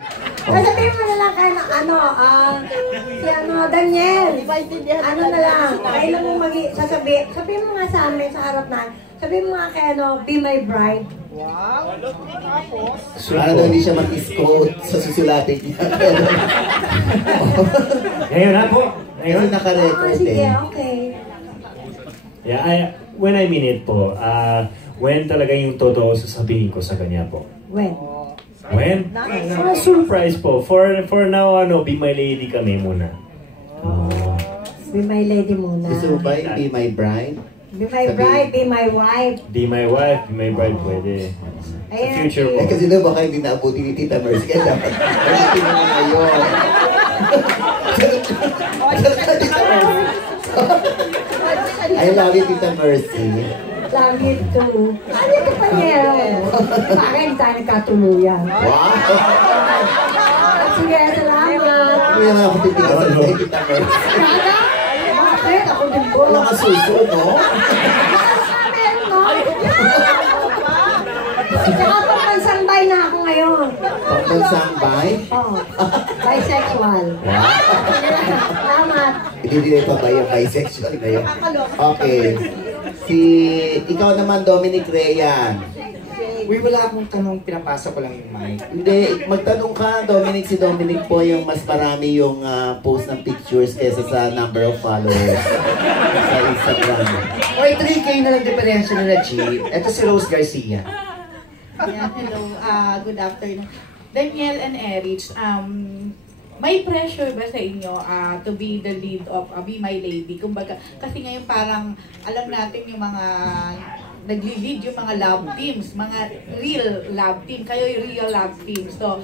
Sasabihin mo na lang kayo si Daniel, ano na lang, kailan mo sabihin mo nga sa amin, sa harap na, sabihin mo nga kayo, be my bride. Wow! Tapos? Para daw hindi siya mag-quote sa susulatin niya. Ngayon na po. Ngayon naka-record sige, okay. Yeah, when I mean it po, when talaga yung totoo sasabihin ko sa kanya po. When? When? Surprise po. For now, be my lady kami muna. Be my lady muna. Gusto mo ba yung be my bride? Be my bride, be my wife. Be my wife, be my bride, pwede. Sa future po. Kasi daw baka hindi naabuti ni Tita Mercy. Kaya dapat ulitin mo na yun. I love you, Tita Mercy. Love you too. Ano ito pa niya? Baka hindi tayo nagkatuluyan. Wow! Sige, salamat. Hindi naman ako titigasan sa Tita Mercy. Bakit? Ako din po. Wala ka suso, no? Meron, no? Saka pagpansambay na ako ngayon. Pagpansambay? Oo. Bisexual. Wow! Salamat. Hindi na pa ba yung bisexual na yun? Okay. Ikaw naman, Dominic Rayan. Uy, wala akong tanong, pinapasa ko lang yung mic. Hindi, magtanong ka, Dominic. Si Dominic po yung mas marami yung post ng pictures kesa sa number of followers sa Instagram. Uy, 3K na lang diferensya nila, G. Ito si Rose Garcia. Yeah, hello, good afternoon. Daniel and Erich, may pressure ba sa inyo to be the lead of Be My Lady? Kumbaga, kasi ngayon parang alam natin yung mga nagli-lead yung mga love teams, mga real love team. Kayo yung real love team. So,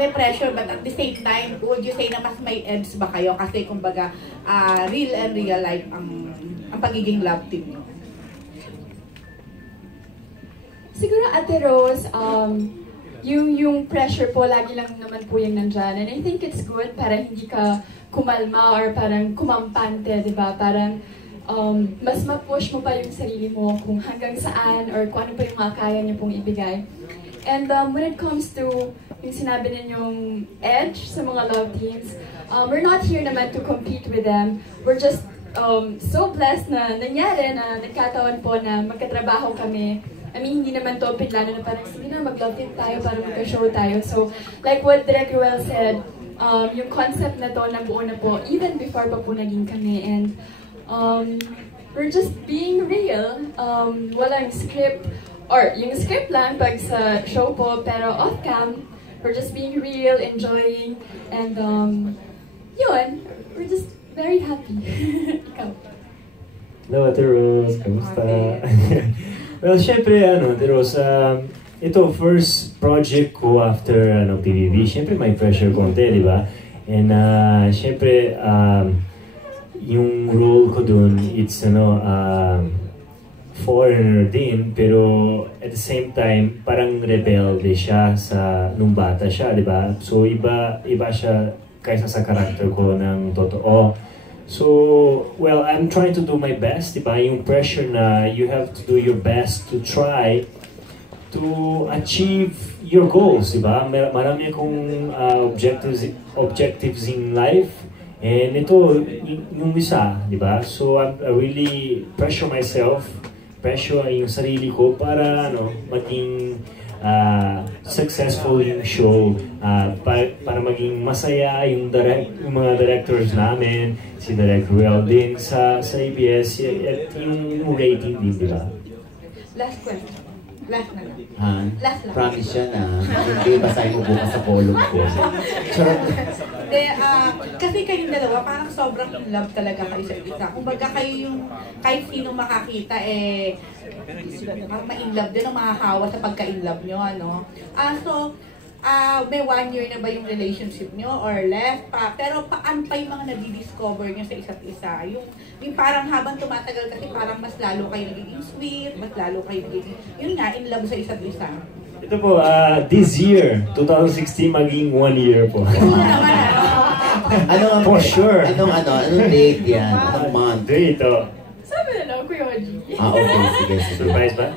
may pressure but at the same time, would you say na mas may edge ba kayo? Kasi kumbaga, real and real life ang pagiging love team nyo. Siguro, Ate Rose, yung pressure po, lagi lang naman po yung nandyan. And I think it's good para hindi ka kumalma or parang kumampante, di ba? Parang mas ma-push mo pa yung sarili mo kung hanggang saan or kung ano pa yung mga kaya niyo pong ibigay. And when it comes to yung sinabi ninyong edge sa mga love teams, we're not here naman to compete with them. We're just so blessed na nangyari na nagkataon po na magkatrabaho kami. I mean, hindi naman to bigla na parang sige na, mag-love team tayo para magka-show tayo. So, like what Direk Ruel said, yung concept na to, nabuo na po, even before pa po naging kami. And we're just being real. Walang script, or yung script lang pag sa show po, pero off-cam, we're just being real, enjoying, and yun, we're just very happy. Ikaw. Hello, Ate Rose. Kamusta? Well, syempre, Ate Rose, ito, first project ko after PBB. Syempre, may pressure konti, di ba? And syempre, yung role ko dun, it's foreigner din, pero at the same time, parang rebelde siya nung bata siya, di ba? So, iba siya kaysa sa karakter ko ng totoo. So, well, I'm trying to do my best, diba? Yung pressure na you have to do your best to try to achieve your goals, diba? Marami akong objectives in life, and ito, yung isa, diba? So, I really pressure myself, pressure yung sarili ko para, maging successful yung show, para maging masaya yung mga directors namin, si Direk Ruel din sa ABS, at yung rating din, di ba? Last question. Last na lang. Ha? Last lang. Promise siya na. Hindi, basahin mo bukas sa column ko. Charot. Hindi, kasi kayong dalawa, parang sobrang in love talaga kayo sa isa. Kumbaga kayo yung, kahit sino makakita, parang ma-in love din, mahahawa sa pagka-in love nyo, So, may 1 year na ba yung relationship nyo or less pa? Pero paano pa yung mga nadidiscover nyo sa isa't isa? Yung parang habang tumatagal kasi parang mas lalo kayo nagiging sweet, mas lalo kayo nagiging, yun nga, in love sa isa't isa. Ito po, this year, 2016, maging 1 year po. Siguro naman, For sure. Anong date yan? Anong month? Dito. Sabi na lang, Kuya Oji. Okay, sige. Surprise ba?